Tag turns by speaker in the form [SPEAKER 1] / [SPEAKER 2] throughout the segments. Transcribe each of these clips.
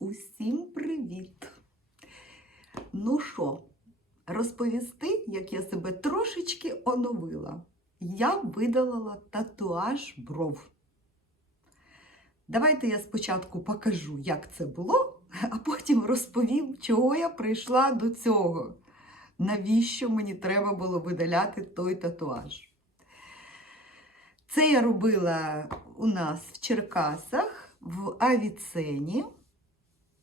[SPEAKER 1] Усім привіт! Ну що, розповісти, як я себе трошечки оновила. Я видалила татуаж бров. Давайте я спочатку покажу, як це було, а потім розповім, чого я прийшла до цього. Навіщо мені треба було видаляти той татуаж? Це я робила у нас в Черкасах в Авіцені.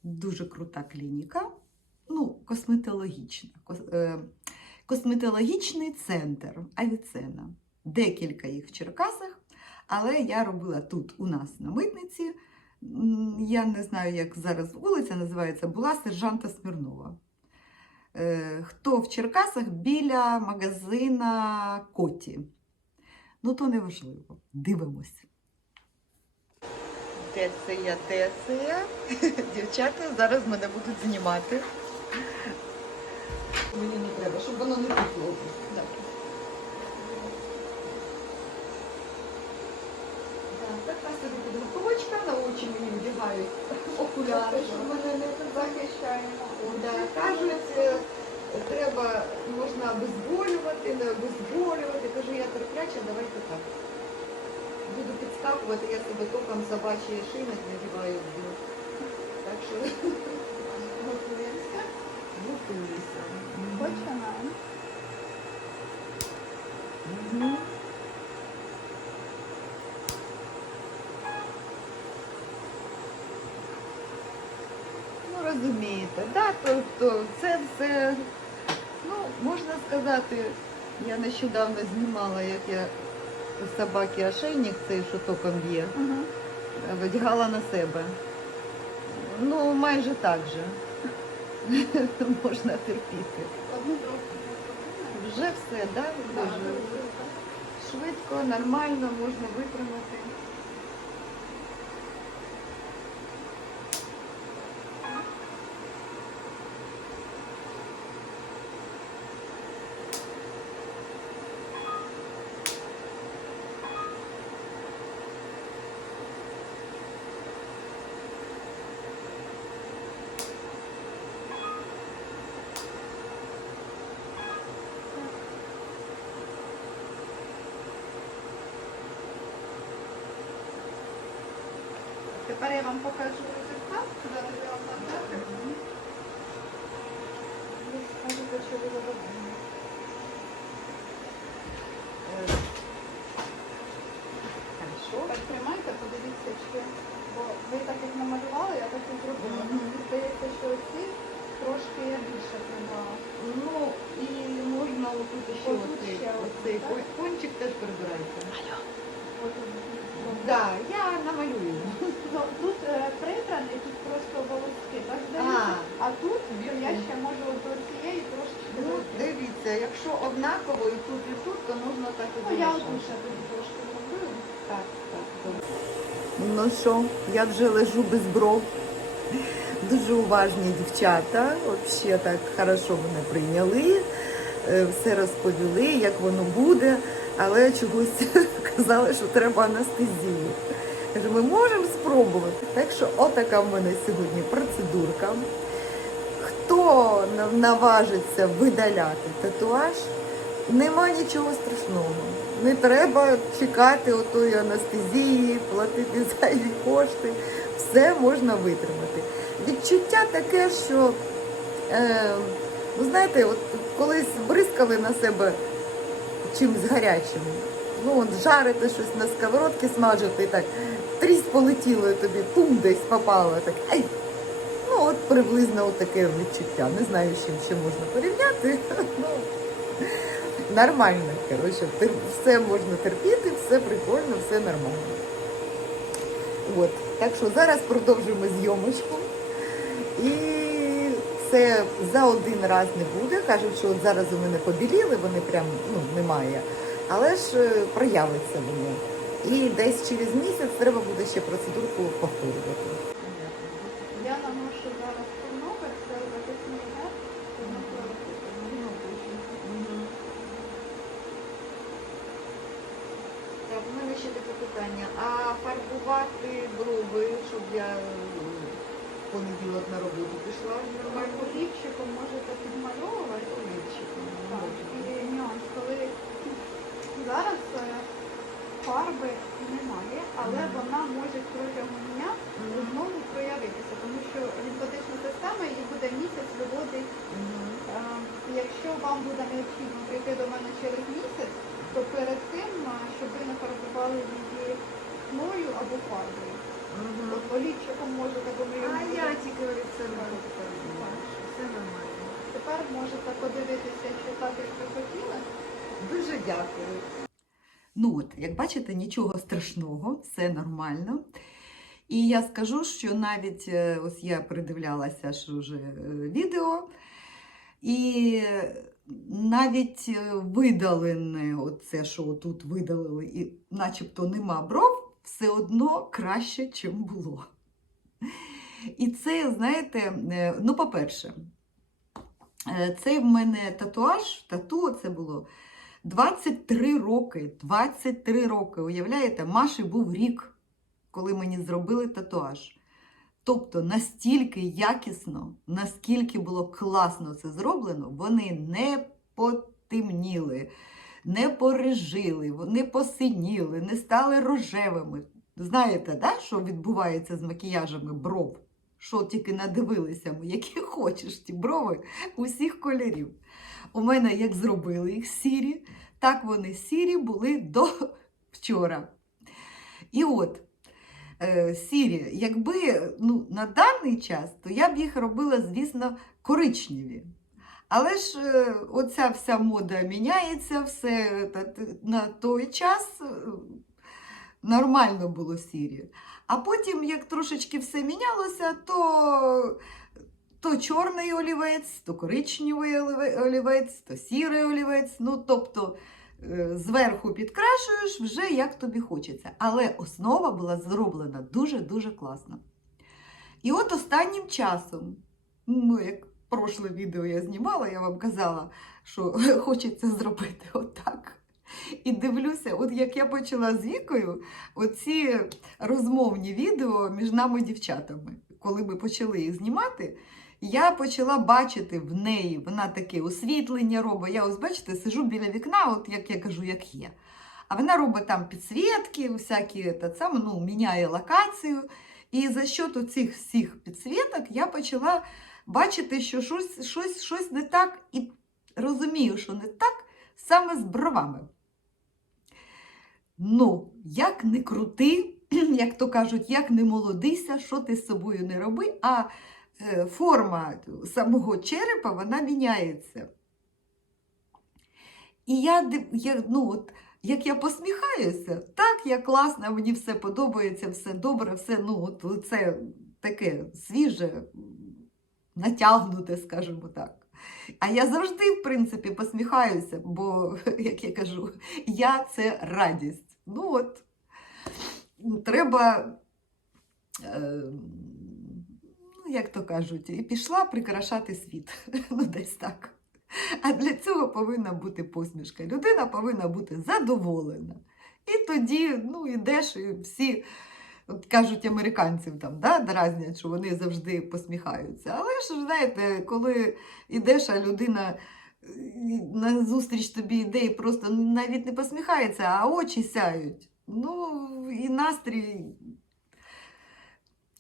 [SPEAKER 1] Дуже крута клініка. Ну, косметологічна. Кос- е, Косметологічний центр Авіцена. Декілька їх в Черкасах, але я робила тут у нас на митниці. Я не знаю, як зараз вулиця називається, була сержанта Смірнова. Е, Хто в Черкасах біля магазина Коті. Ну, то не важливо. Дивимось. Де це я, де? Дівчата зараз мене будуть знімати. Мені не треба, щоб воно не пікло. Так, підготовочка, на очі мені вдягають окуляри, щоб мене не захищаємо. Да, кажуть, е, треба, можна обезболювати, не обезболювати. Кажу, я терпляча, давайте так. Буду підскакувати, я себе током собачий шинок надіваю в. Так що
[SPEAKER 2] Готуємося.
[SPEAKER 1] готуюся.
[SPEAKER 2] Починаємо.
[SPEAKER 1] Мгм. Ну, розумієте, да? тобто це все, ну, можна сказати, я нещодавно знімала, як я собаки ошейник цей, що током б'є,
[SPEAKER 2] Угу.
[SPEAKER 1] видягала на себе. Ну, майже так же. Можна терпіти. Вже все, да? Дуже швидко, нормально, можна витримати.
[SPEAKER 2] Тепер я вам покажу результат. Зараз я вам надати. Ви скажете, що ви. Так тримайте, подивіться, чи бо ви так як намалювали, я так і зробила. Мені здається, що оці трошки я більше прибрала.
[SPEAKER 1] Ну і можна отут ще
[SPEAKER 2] Отут
[SPEAKER 1] оцей,
[SPEAKER 2] ще
[SPEAKER 1] оцей
[SPEAKER 2] так?
[SPEAKER 1] кончик теж прибирайте.
[SPEAKER 2] От,
[SPEAKER 1] Да, я намалюю.
[SPEAKER 2] Ну, тут е, прибраний, тут просто волоски, так
[SPEAKER 1] А,
[SPEAKER 2] здається. А тут я ще можу до цієї трошечки.
[SPEAKER 1] Ну, дивіться, якщо однаково і тут, і тут, то можна так і
[SPEAKER 2] Ну, я одну ще тоді трошки зроблю.
[SPEAKER 1] Так, так, добре. Ну що, я вже лежу без бров. Дуже уважні дівчата. Взагалі так хорошо мене прийняли, е, все розповіли, як воно буде, але чогось казали, що треба анестезію. Кажу, ми можемо спробувати. Так що отака в мене сьогодні процедурка. Хто на- наважиться видаляти татуаж, нема нічого страшного. Не треба чекати отої анестезії, платити зайві кошти. Все можна витримати. Відчуття таке, що е, ви знаєте, от колись бризкали на себе чимось гарячим. Ну, от жарити щось на сковородці, смажити і так. Трісь полетіло тобі, пум десь попало. Так, ай, Ну, от приблизно таке відчуття. Не знаю, з чим ще можна порівняти. Ну, нормально, коротше, все можна терпіти, все прикольно, все нормально. От. Так що зараз продовжуємо зйомочку. І це за один раз не буде. Кажуть, що от зараз у мене побіліли, вони прям ну, немає. Але ж е, проявиться воно. І десь через місяць треба буде ще процедурку повторювати.
[SPEAKER 2] Я наношу зараз повновик, це захисний гель,
[SPEAKER 1] Так, у мене ще таке питання. А фарбувати брови, щоб я понеділок на роботу пішла нормально.
[SPEAKER 2] Можете підмальовувати.
[SPEAKER 1] Олівчиком.
[SPEAKER 2] Так, і нюанс, коли зараз е, фарби немає, але вона може протягом дня знову проявитися, тому що лімфатична система її буде місяць виводить.
[SPEAKER 1] Мгм.
[SPEAKER 2] Е, Якщо вам буде необхідно прийти до мене через місяць, то перед тим, е, щоб ви не фарбували її хною або фарбою. От олівчиком можете, його
[SPEAKER 1] А я тільки не буду. Все нормально.
[SPEAKER 2] Тепер можете подивитися, що так, як ви хотіли.
[SPEAKER 1] Дуже дякую. Ну от, як бачите, нічого страшного, все нормально. І я скажу, що навіть е, ось я придивлялася ж уже е, відео, і навіть е, видалене, оце, що тут видалили, і начебто нема бров, все одно краще, чим було. І це, знаєте, ну, по-перше, е, цей в мене татуаж, тату це було 23 роки. 23 роки. Уявляєте, Маші був рік, коли мені зробили татуаж. Тобто настільки якісно, наскільки було класно це зроблено, вони не потемніли, не порежили, не посиніли, не стали рожевими. Знаєте, да, що відбувається з макіяжами бров? Що тільки надивилися ми, які хочеш ті брови усіх кольорів. У мене як зробили їх сірі, так вони сірі були до вчора. І от, е, сірі, якби ну, на даний час, то я б їх робила, звісно, коричневі. Але ж е, оця вся мода міняється, все на той час е, нормально було сірі. А потім, як трошечки все мінялося, то то чорний олівець, то коричневий олівець, то сірий олівець. Ну, тобто е, зверху підкрашуєш вже як тобі хочеться. Але основа була зроблена дуже-дуже класно. І от останнім часом, ну, як прошле відео я знімала, я вам казала, що хочеться зробити отак. І дивлюся, от як я почала з Вікою, оці розмовні відео між нами дівчатами, коли ми почали їх знімати, я почала бачити в неї, вона таке освітлення робить. Я ось, бачите, сижу біля вікна, от як я кажу, як є. А вона робить там підсвітки, всякі та саме, ну, міняє локацію. І за счет цих всіх підсвіток я почала бачити, що щось, щось, щось не так, і розумію, що не так саме з бровами. Ну, як не крути, як то кажуть, як не молодися, що ти з собою не роби, а форма самого черепа вона міняється. І я, я ну, от, як я посміхаюся, так я класна, мені все подобається, все добре, все ну, от, лице таке свіже, натягнуте, скажімо так. А я завжди, в принципі, посміхаюся, бо, як я кажу, я це радість. Ну от, треба, е, як то кажуть, і пішла прикрашати світ. Ну, десь так. А для цього повинна бути посмішка. Людина повинна бути задоволена. І тоді ну, йдеш, і всі от кажуть американців там, да, дразнять, що вони завжди посміхаються. Але ж, знаєте, коли йдеш, а людина е, на зустріч тобі йде і просто навіть не посміхається, а очі сяють. Ну, і настрій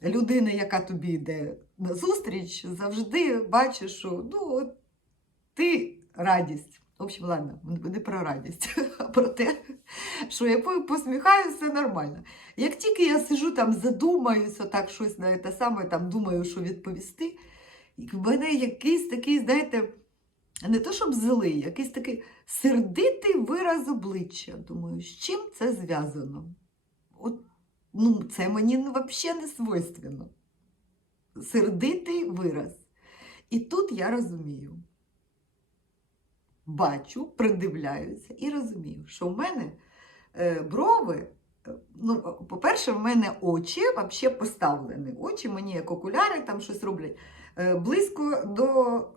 [SPEAKER 1] людини, яка тобі йде зустріч, завжди бачиш, що ну, ти радість. В общем, ладно, не про радість, а про те, що я по- посміхаюся, все нормально. Як тільки я сижу там, задумаюся, так щось на те саме, там думаю, що відповісти, в мене якийсь такий, знаєте, не то щоб злий, якийсь такий сердитий вираз обличчя. Думаю, з чим це зв'язано? От, ну, це мені взагалі не свойственно. Сердитий вираз. І тут я розумію. Бачу, придивляюся і розумію, що в мене е, брови. е, Ну, по-перше, в мене очі взагалі поставлені. Очі мені як окуляри там щось роблять е, близько до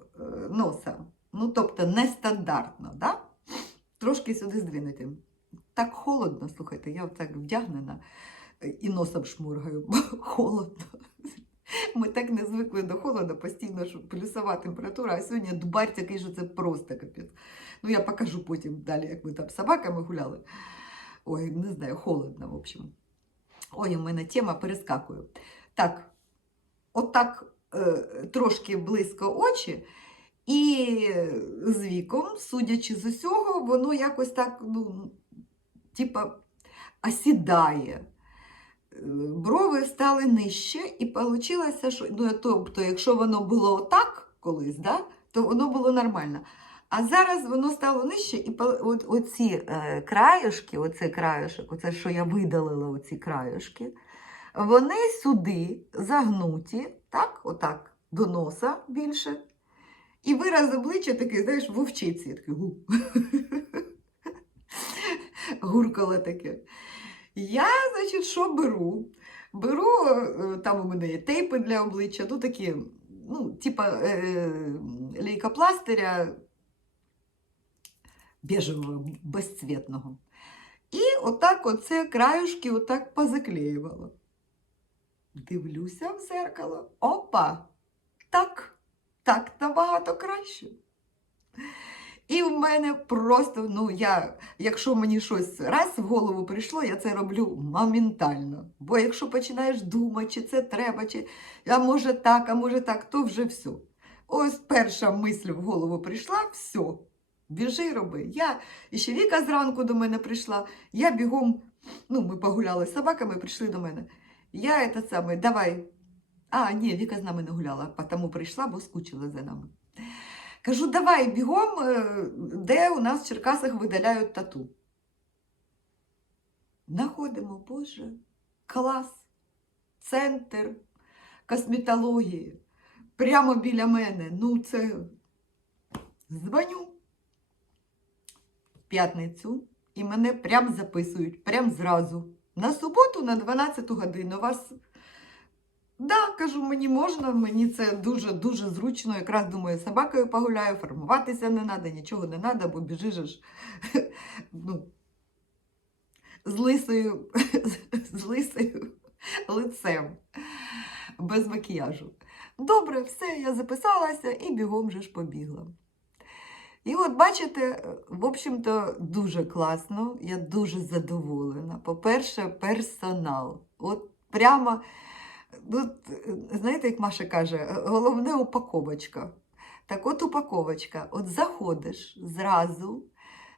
[SPEAKER 1] носа. Ну, тобто нестандартно, да? трошки сюди здвинути. Так холодно, слухайте, я так вдягнена і носом шмургаю, холодно. Ми так не звикли до холоду, постійно що плюсова температура, а сьогодні дубар такий, що це просто капець. Ну, я покажу потім далі, як ми там собаками гуляли. Ой, не знаю, холодно, в общем. Ой, у мене тема перескакує. Так, отак е, трошки близько очі, і з віком, судячи з усього, воно якось так, ну, типа, осідає. Брови стали нижче, і вийшло, що ну, тобто, якщо воно було отак колись, да, то воно було нормально. А зараз воно стало нижче, і от, оці е, краюшки, оце краюшок, оце, що я видалила, оці краюшки, вони сюди загнуті, так, отак, до носа більше. І вираз обличчя такий, знаєш, вовчиці, такий гу. Гуркало таке. Я, значить, що беру? Беру, е, там у мене є тейпи для обличчя, ну такі, ну, типа е, лейкопластиря бежевого, безцвітного. І отак оце краюшки отак позаклеювала. Дивлюся в зеркало. Опа! Так, так набагато краще. І в мене просто, ну, я, якщо мені щось раз в голову прийшло, я це роблю моментально. Бо якщо починаєш думати, чи це треба, чи а може так, а може так, то вже все. Ось перша мисль в голову прийшла, все. Біжи роби. Я і ще Віка зранку до мене прийшла. Я бігом, ну, ми погуляли з собаками, прийшли до мене. Я этот самий, давай. А, ні, Віка з нами не гуляла, тому прийшла, бо скучила за нами. Кажу, давай бігом, е, де у нас в Черкасах видаляють тату. Находимо, Боже, клас, центр косметології. Прямо біля мене. Ну, це дзвоню в п'ятницю і мене прям записують, прям зразу. На суботу на 12 годину вас. Да, кажу, мені можна, мені це дуже-дуже зручно. Якраз думаю, собакою погуляю, формуватися не треба, нічого не треба, бо біжиш ж, ну, з лисою, з лисою лицем, без макіяжу. Добре, все, я записалася і бігом же ж побігла. І от бачите, в общем-то, дуже класно, я дуже задоволена. По-перше, персонал. От прямо, ну, знаєте, як Маша каже, головне упаковочка. Так от упаковочка, от заходиш зразу,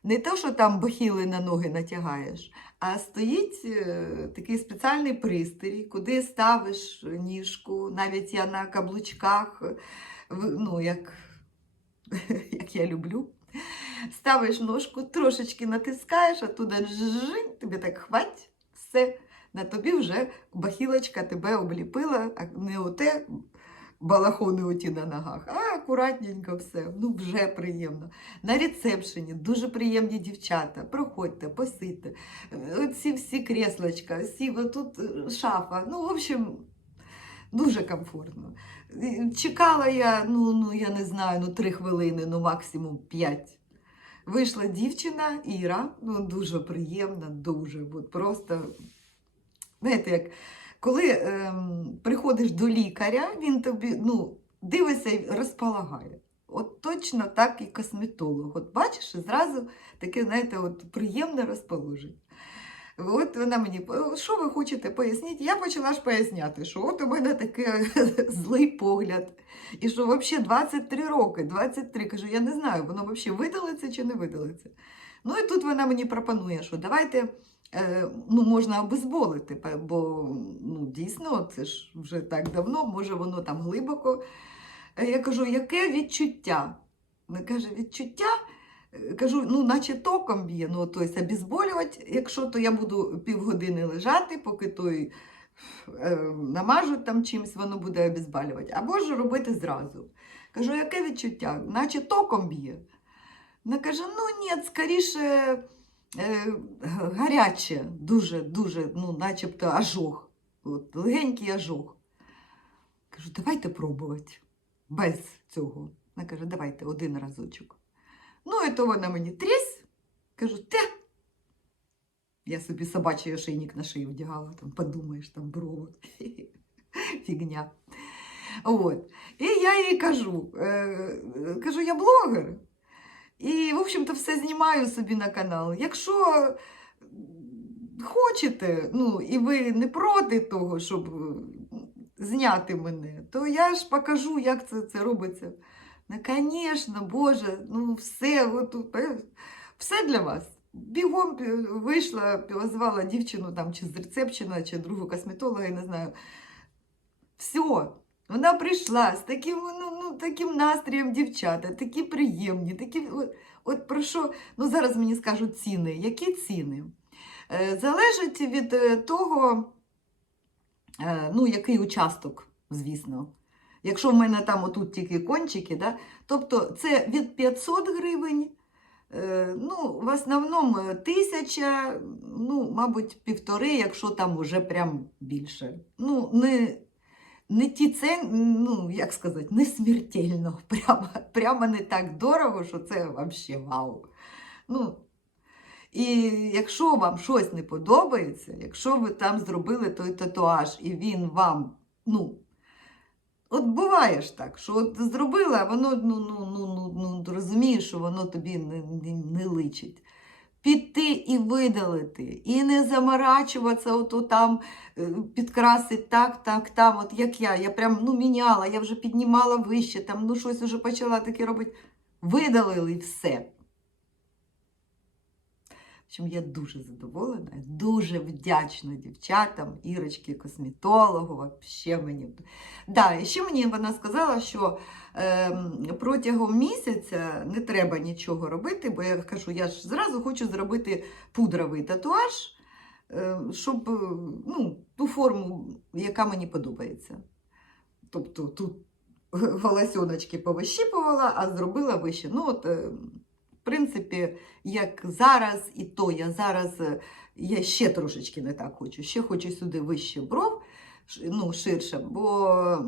[SPEAKER 1] не то, що там бахіли на ноги натягаєш, а стоїть е, такий спеціальний пристрій, куди ставиш ніжку, навіть я на каблучках, ну, як, як я люблю. Ставиш ножку, трошечки натискаєш, а туди жжинь, тобі так хвать, все. На тобі вже бахілочка тебе обліпила, а не оте балахони оті на ногах, а акуратненько все. Ну, вже приємно. На рецепшені дуже приємні дівчата. Проходьте, посидьте. Оці всі креслочка, всі тут е, шафа. Ну, в общем, дуже комфортно. Чекала я, ну, ну я не знаю, ну три хвилини, ну максимум п'ять. Вийшла дівчина Іра, ну дуже приємна, дуже. От просто, знаєте, як коли ем, приходиш до лікаря, він тобі ну, дивиться і розполагає. От точно так і косметолог. От бачиш, зразу таке, знаєте, от приємне розположення. От вона мені, що ви хочете пояснити? Я почала ж поясняти, що от у мене такий злий погляд. І що взагалі 23 роки, 23, кажу, я не знаю, воно взагалі видалиться чи не видалиться. Ну і тут вона мені пропонує, що давайте е, ну, можна обезболити, бо ну, дійсно це ж вже так давно, може воно там глибоко. Е, Я кажу, яке відчуття? Вона каже, відчуття. Е, Кажу, ну, наче током б'є, ну, тобто обезболювати, якщо то я буду півгодини лежати, поки той е, намажуть там чимось, воно буде обезболювати. Або ж робити зразу. Кажу, яке відчуття? Наче током б'є. Вона каже, ну ні, скоріше е, гаряче, дуже, дуже, ну, начебто ожог. От, легенький ожог. Кажу, давайте пробувати без цього. Вона каже, давайте один разочок. Ну, і то вона мені трісь. Кажу, те. Я собі собачий ошейник на шию вдягала, там подумаєш, там брови. Фігня. От. І я їй кажу, е, кажу, я блогер. І, в общем-то, все знімаю собі на канал. Якщо хочете, ну, і ви не проти того, щоб е, зняти мене, то я ж покажу, як це, це робиться. Ну, звісно, Боже, ну все, от, е, все для вас. Бігом вийшла, позвала дівчину там, чи з рецепчина, чи другу косметолога, я не знаю. Все. Вона прийшла з таким, ну, ну, таким настроєм дівчата, такі приємні, такі. От, про що, ну зараз мені скажуть ціни. Які ціни? Е, залежить від е, того, е, ну, який участок, звісно. Якщо в мене там отут тільки кончики, да? тобто це від 500 гривень, ну, в основному тисяча, ну, мабуть, півтори, якщо там вже прям більше. Ну, не, не ті це, ну, як сказати, не смертельно, прямо, прямо не так дорого, що це взагалі вау. Ну, і якщо вам щось не подобається, якщо ви там зробили той татуаж, і він вам, ну, от буває ж так, що от зробила, а воно, ну, ну, ну, ну, ну, розумієш, що воно тобі не, не, не личить. Піти і видалити, і не заморачуватися, ото там е, підкрасить так, так, там, от як я. Я прям ну, міняла, я вже піднімала вище, там, ну щось вже почала таке робити. Видалили все. В я дуже задоволена, дуже вдячна дівчатам, Ірочки, косметологу, вообще мені. Да, і ще мені вона сказала, що е, протягом місяця не треба нічого робити, бо я кажу, я ж зразу хочу зробити пудровий татуаж, е, щоб е, ну, ту форму, яка мені подобається. Тобто тут волосіночки повищіпувала, а зробила вище. Ну, от, е, в принципі, як зараз, і то я зараз е, я ще трошечки не так хочу. Ще хочу сюди вище бров, ну, ширше, бо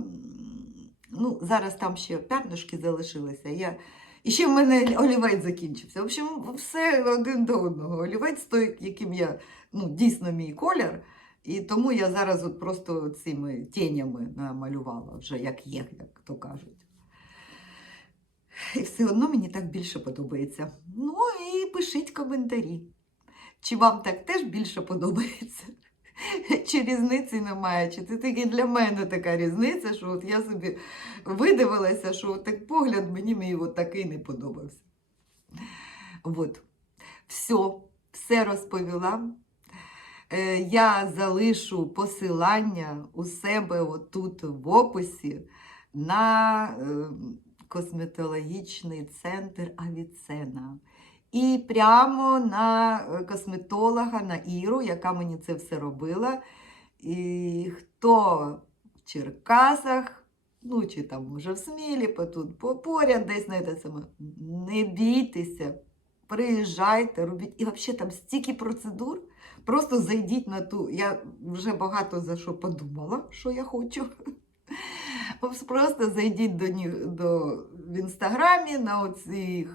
[SPEAKER 1] ну, зараз там ще п'ятнишки залишилися. Я... І ще в мене олівець закінчився. В общем, все один до одного. Олівець той, яким я ну, дійсно мій колір. І тому я зараз от просто цими тінями намалювала, вже як є, як то кажуть. І все одно мені так більше подобається. Ну і пишіть коментарі. Чи вам так теж більше подобається? Чи різниці немає? Чи це тільки для мене така різниця, що от я собі видивилася, що от так погляд мені мій от такий не подобався. От. Все, все розповіла. Е, Я залишу посилання у себе отут в описі на е, косметологічний центр Авіцена. І прямо на е, косметолога, на Іру, яка мені це все робила. І хто в Черкасах, ну чи там може в Смілі, тут по- поряд десь на те саме, не бійтеся, приїжджайте, робіть. І взагалі там стільки процедур. Просто зайдіть на ту. Я вже багато за що подумала, що я хочу. Просто зайдіть до, до в інстаграмі на оці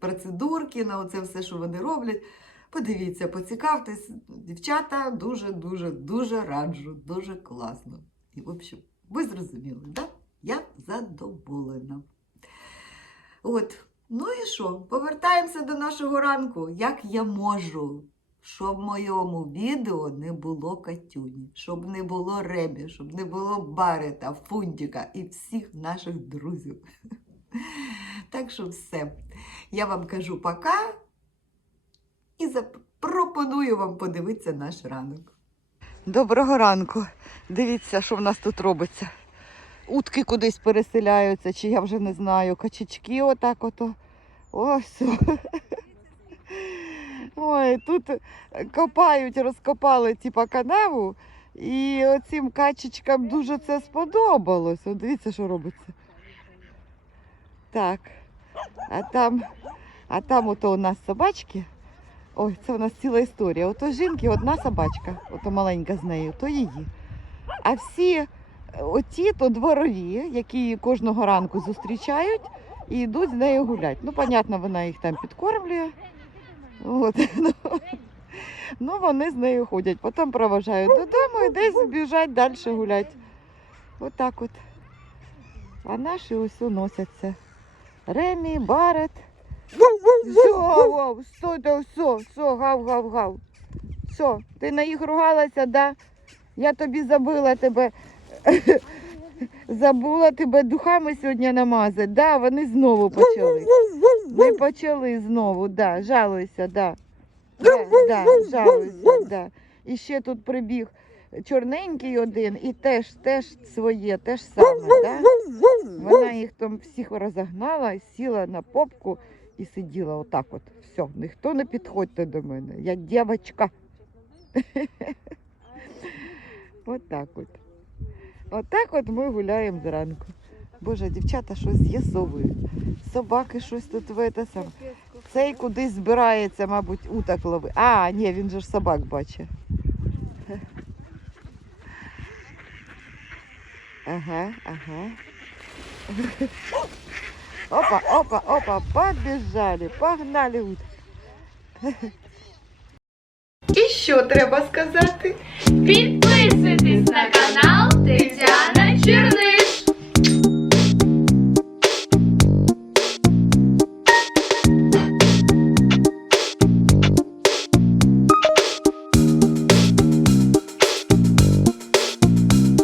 [SPEAKER 1] процедурки, на оце все, що вони роблять. Подивіться, поцікавтесь. Дівчата дуже-дуже дуже раджу, дуже класно. І, в общем, ви зрозуміли, да? Я задоволена. От, ну і що? Повертаємося до нашого ранку. Як я можу, щоб в моєму відео не було Катюні, щоб не було Ребі, щоб не було Барета, Фунтіка і всіх наших друзів. Так що все. Я вам кажу пока і запропоную вам подивитися наш ранок. Доброго ранку. Дивіться, що в нас тут робиться. Утки кудись переселяються, чи я вже не знаю. Качечки отак ото. Ось. Ой, тут копають, розкопали типа канаву, і оцим качечкам дуже це сподобалось. От дивіться, що робиться. Так. А там, а там ото у нас собачки. Ой, це у нас ціла історія. Ото жінки одна собачка, ото маленька з нею, то її. А всі оті то дворові, які кожного ранку зустрічають і йдуть з нею гуляти. Ну, понятно, вона їх там підкормлює. От. Ну, ну, вони з нею ходять, потім проважають додому і десь біжать далі гуляти. Отак от. А наші ось уносяться. Ремі, Барет. Все, гав, да, все, все, гав, гав, гав. Все, ти на їх ругалася, да? Я тобі забила тебе. Забула тебе духами сьогодні намазати. Да, вони знову почали. Ми почали знову, да, жалуйся, да. Да, да, жалуйся, да. І ще тут прибіг чорненький один і теж, теж своє, теж саме, да? Вона їх там всіх розогнала, сіла на попку і сиділа отак от. Все, ніхто не підходьте до мене. Я дівчинка. Отак от. Отак от ми гуляємо зранку. Боже, дівчата щось з'ясовують. Собаки щось тут в це. Цей кудись збирається, мабуть, уток лови. А, ні, він же ж собак бачить. Ага, ага. Опа, опа, опа, побіжали, погнали уток. І що треба сказати?
[SPEAKER 3] Підписуйтесь на канал Тетяна